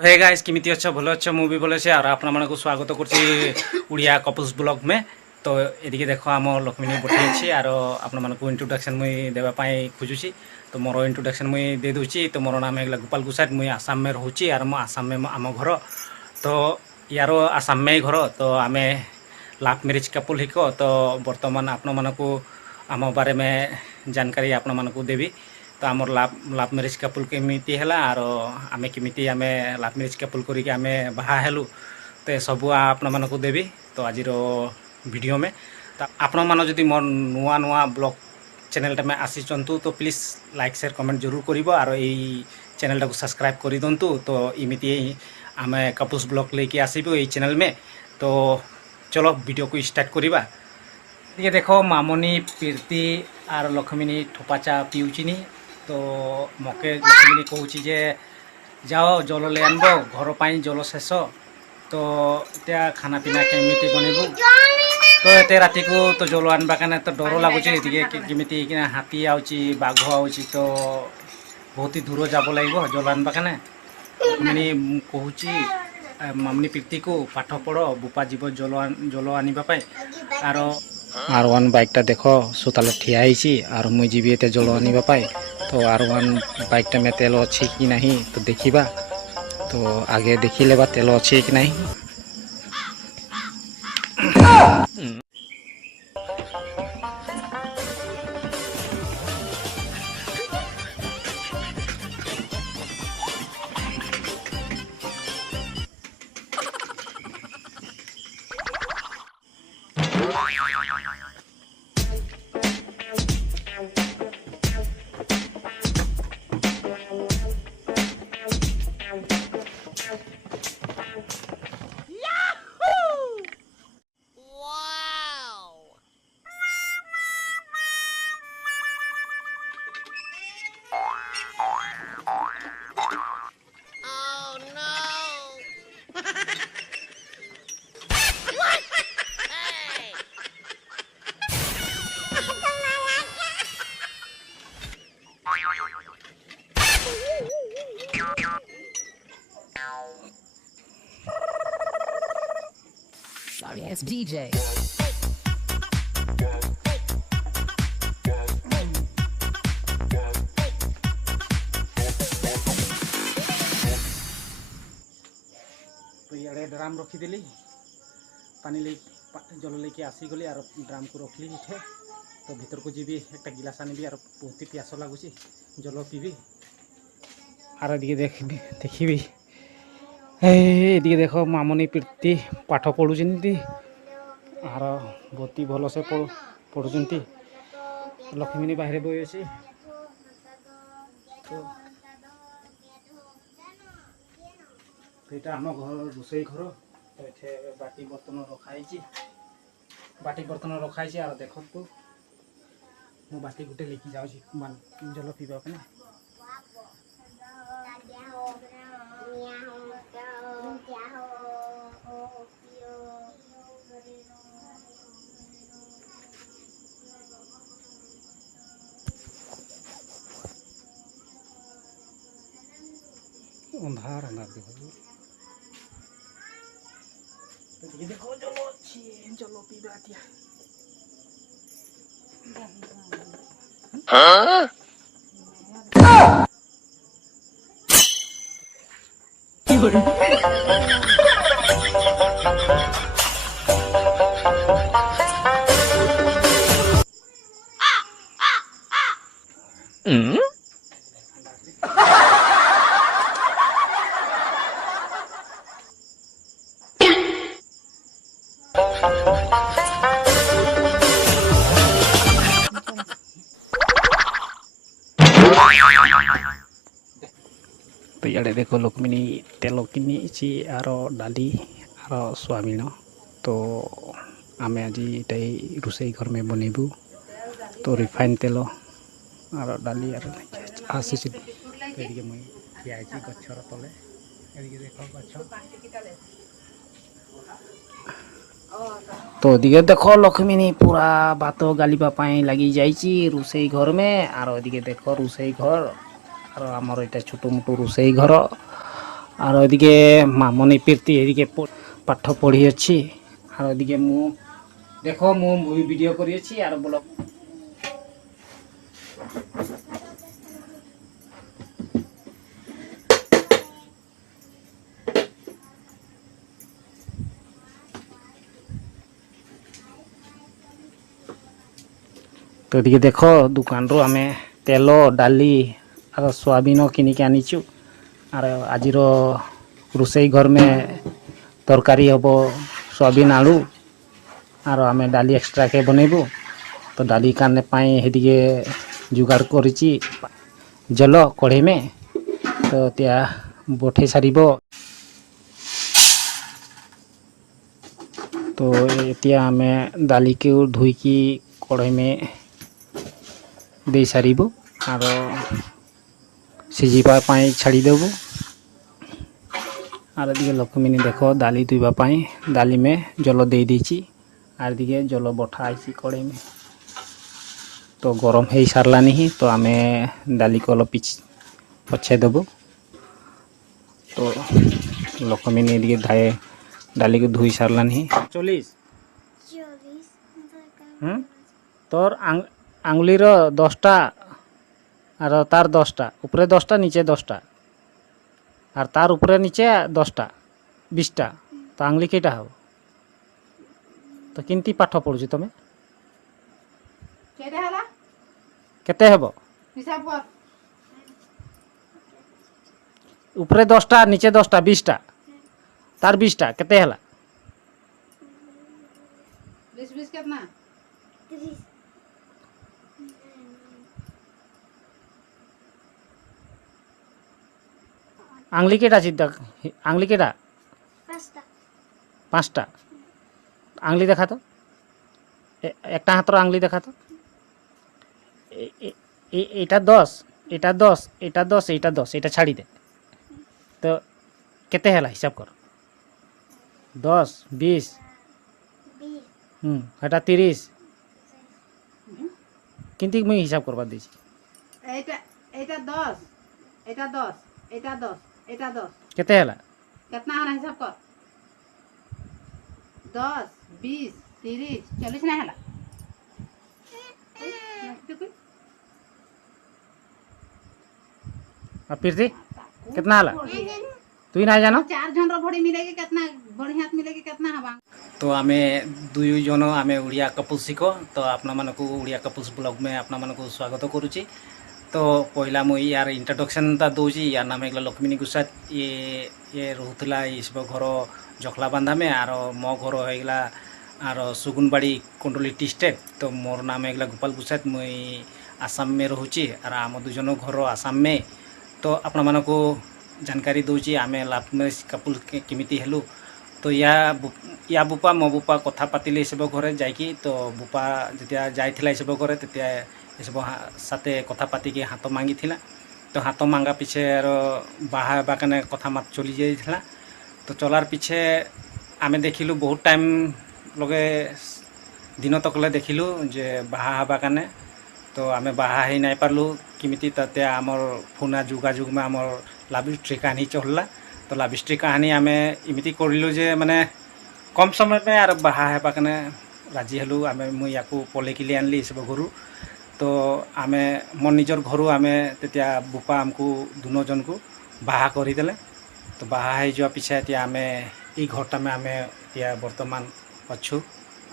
Hey guys किमिति अच्छ भल अच्छ मु भी भल अच्छे और आपण मानक स्वागत करछि उड़िया कपल्स ब्लॉग में। तो एदिके देख आम लक्ष्मी बठी अच्छी और आपण मानक इंट्रोडक्शन मुई देवा पाई खोजुछि। तो मोर इंट्रोडक्शन मुई दे दूछि। तो मोर नाम है गोपाल गुसाट, मुई आसाम में रहूछि और मो आसाम में आम घर। तो यारो आसाम में ही घर। तो आमे लाभ मैरिज कपल हिक। तो बर्तमान आपण मानक आम बारे में जानकारी आपण मानक देवी। तो आमर लाभ मैरिज कपल केमिति है और आमे केमिति आमे लाभ मैरिज कपल करिके आमे बाहा हेलु तो सबू आपण मानक देवी। तो आज वीडियो में तो आपण मान जदि मोर नुआ नुआ ब्लॉग चैनलटा में आसीचंतु तो प्लीज़ लाइक शेयर कमेंट जरूर करिवो और यही चैनलटा को सब्सक्राइब कर दिंतु। तो इमिति आमे कपल्स ब्लॉग लेके आसीबो ये चैनल में। तो चलो वीडियो को स्टार्ट करिबा। ये देखो मामनी प्रीति और लक्ष्मी ठोपाचा पिउचिनी। तो मके लक्ष्मी कहूँ जे जाओ जल ले आनबो घर पाई जल शेष। तो इतना खाना पीना केमिति बनइबू। तो एते राति को तो जल आनबा काने तो डर लगुच केमिति हाथी आउची बाघ आउची। तो बहुत ही दूर जाब लगे जल आनबा काने। लक्ष्मी कहूँ मामनी प्रीति को पाठ पढ़ बुपा जीव जल आनिबा पाई। आर वन बाइकटा देख सुताल ठिया और मुझे जीवी एते जल आनिबा पाई। तो आर वन बाइकटा में तेल अच्छी कि नहीं तो देखिबा। तो आगे देखी लेबा तेल अच्छी कि नहीं। Sorry ass DJ. तो ये ड्राम रखीदेली पानी ले जल लेके आसीगली और ड्राम को रखली इठे। तो भीतर को जीवी एक गिलास आनी और बहुत ही प्यास लगुच जल पीबी। और देखी ये देख मामनी प्रीति पाठ पढ़ुचंती और बहुत ही भल से पढ़ुचंती। लक्ष्मी बाहर बई अच्छी। तो यहाँ आम घर रोसई घर। तो ये बाटी बर्तन रखाई और देखो तो मो बाटी गोटे लेके जाऊँ जल पीवा। अंधार अंधार देखो जलो अच्छी जलो पीवा दिया। तो ये देखो लक्ष्मी तेल किनी और डाली और स्वामीन। तो आम आज ये रोसई घर में बनइबू। तो रिफाइन तेल और डाली और आसी मुई ठिया गचर तले देख गच। तो दिखे देखो लक्ष्मी पूरा भात गालिबाई लगी जाइए रोसई घर में। और दिखे देख रोसई घर और आमर यहाँ छोटो मोटो रोसई घर আর ওইদিকে মামনি প্রীতি এদিকে পাঠ পড়িয়েছি আর ওইদিকে মু দেখো মু মুভি ভিডিও করিয়েছি আর ব্লগ তো এদিকে দেখো দোকানରୁ ଆମେ তেল ডালি আর সোয়াবিন কিনিকি আনিଛୁ আর আজির ରୋଷେଇ ଘର ମେ ତରକାରୀ ହବ সোয়াবিন আলু আর ଆମେ ডালি এক্সট্রা কে বনাইবু তো ডালি কানে পাই হেদিকে जुगाड़ করেছি জল কড়াই মে তো তিয়া বঠে সারিব তো এতিয়া ଆମେ ডালিকে ধুইকি কড়াই মে ଦେଇ ସାରିବୁ ଆର ସିଝିବା ପାଇଁ ଛାଡ଼ିଦେବୁ ଆର ଟିକେ ଲକ୍ଷ୍ମୀନି ଦେଖ ଡାଲି ଧୋଇବା ପାଇଁ ଡାଲି ମେ ଜଲ ଦେଇ ଦେଇଛି ଆର ଟିକେ ଜଲ ବଠା ହେଇଛି କଡ଼େଇ ମେ ତ ଗରମ ହେଇ ସାରିଲାନି ତ ଆମେ ଡାଲି କଲ ପଛେ ଦେବୁ ତ ଲକ୍ଷ୍ମୀନି ଟିକେ ଡାଲିକୁ ଧୋଇ ସାରିଲାନି 40 তোর আঙুলির 10টা আর তার 10টা উপরে 10টা নিচে 10টা আর তার উপরে নিচে 10টা 20টা তো আঙুলি কেটা হব তো কিন্তি পাঠ পড়ুছি তুমি কেতে হব উপরে 10টা নিচে 10টা 20টা তার 20টা কেতে হলা 20 कितना আঙুলি কেটা চিন্তা আঙুলি কেটা 5টা আঙুলি দেখা তো একটা হাতর আঙুলি দেখা তো এটা 10 এটা 10 এটা 10 এটা 10 এটা ছাড়ি দে তো কেতে হেলা হিসাব কর 10 20 এটা 30 কিন্তু মুই হিসাব করবার দিয়েছি এটা এটা 10 এটা 10 এটা 10 এটা 10 কেতে হেলা कितना हला हिसाब कर 10 20 30 40 ना हला আর প্রীতি कितना हला তুই না জানো चार जन रो भड़ी मिलेगी कितना बड़ी हाथ मिलेगी कितना हवा तो आमे दुई जन आमे उड़िया कपल्स शिख तो आपना मानकु उड़िया कपल्स ब्लॉग में आपना मानकु स्वागत करूची तो पहला मुई यार इंट्रोडक्शन ता दउची यार नाम एकला लक्ष्मीनी गुसात ये रहउतला ई सब घर जखला बांधा में आरो मो घर होइगला आरो सुगुनबाड़ी कुंडली स्टेट तो मोर नाम एकला गोपाल गुसात मुई आसाम में रहउची आर आम दुजन घर आसाम में तो आपना मानकु जानकारी दउची आमे लाभ में कपल केमिति हेलु तो या बुपा मो बुपा कथा पातिले सब घरे जाइकी तो बुपा जेतिया जाइथिला सब घरे तेतिया सब साथे कथा पाति के हाथ मांगी थिला तो हाथ मांगा पीछे बाहा बाकने कथा मत चली जाइथिला तो चलार पीछे आमे देखिलु बहुत टाइम लगे दिन तकले देखिलु जे बाहा हबा काने तो आमे बाहा ही नहीं पारलु किमिति ताते आमर फुना जुगाजुग में आमर लाभ स्ट्री कहानी चलला तो लाभ स्ट्री कहानी आमे इमिति करिलु जे माने कम समय में आर बाहा हेबा काने राजी हेलु आमे मुई याकू पले किली आनली सब घरु तो आमे मोर निजर घरु आमे तेतिया बुपा हमकू दुनो जन को बाहा करी देले तो बाहा हे जो पीछे तिया आमे ई घरटा में आमे तिया वर्तमान अछु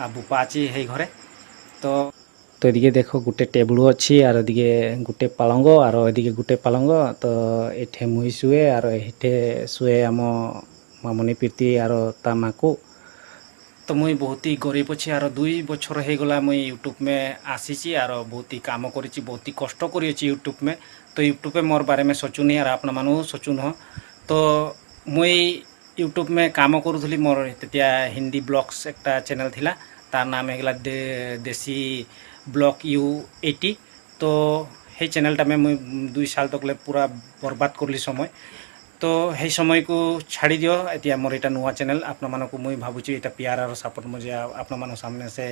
आ बुपा अछि हे घरे तो এদিকে দেখো গোটে টেবুল ଅଛି আর এদিকে গোটে পালঙ্গ আর এদিকে গোটে পালঙ্গ তো এঠে মুই শুয়ে আর এঠে শুয়ে আম মামনি প্রীতি আর তা মাকু तो मुई बहुत ही गरीब अच्छी आर 2 बछर हो गला मुई यूट्यूब में आसी आर बहुत ही काम करी बहुत ही कष्ट करी यूट्यूब में तो यूट्यूब पे मोर बारे में सोचुनी आर आपना मानु सोचुन हो तो मुई यूट्यूब में काम करूली मोर तेतिया हिंदी ब्लॉग्स एक चैनल थिला तार नाम हेगला देसी ब्लॉग U80 तो हे चैनलटा में मुई 2 साल तक पूरा बर्बाद करली समय तो हे समय को छाड़ी दियो एतिया मोर एटा नुआ चैनल आपना मानको मुई भाबुची एटा प्यार और सपोर्ट मुझे आपना मानो सामने से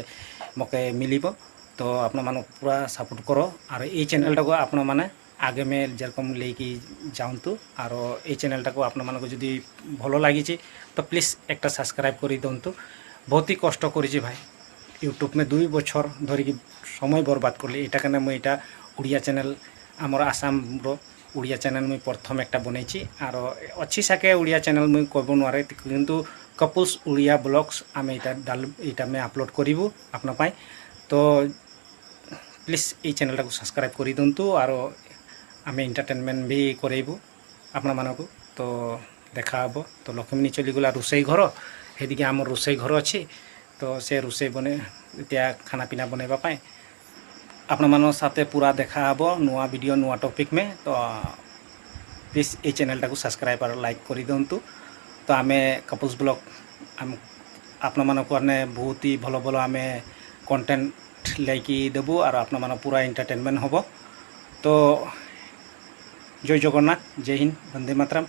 मके मिलिबो तो आपना मानो पूरा सपोर्ट करो और ए चैनलटा को आपना माने आगे में जेरकम लेके जाऊँ और ये चैनल को आपण मानको जदि भल लगी तो प्लीज एक सब्सक्राइब कर दिंतु। बहुत ही कष्ट करी भाई यूट्यूब में 2 बछर धरिकी समय बर्बाद करली यहाँ कने मुझे यहाँ उड़िया चैनल आमर आसाम रो उड़िया चैनल मुझे प्रथम एक बनई और अच्छी साके उड़िया चैनल मुझे कह नारे किंतु कपुल्स उड़िया ब्लॉग्स आम यहाँ में अपलोड करूँ आपना तो प्लीज ये चैनल को सब्सक्राइब कर दिंतु और आम एंटरटेनमेंट भी करेबू आपण मानक तो देखा हे तो लक्ष्मी चलीगला रोसई घर हेदिके आम रोसई घर अच्छी तो से रोसई बने इत्या खाना पीना बनवाई आपण मान साथे पूरा देखा हे नुआ वीडियो नुआ टॉपिक में तो प्लीज ये चैनल को सब्सक्राइब और लाइक कर दिंतु। तो आम कपल्स ब्लॉग आम आपण मानक बहुत ही भल भल आम कंटेंट लेके देबू और आपण मान पूरा एंटरटेनमेंट हम तो जय जगन्नाथ जय हिंद वंदे मातरम।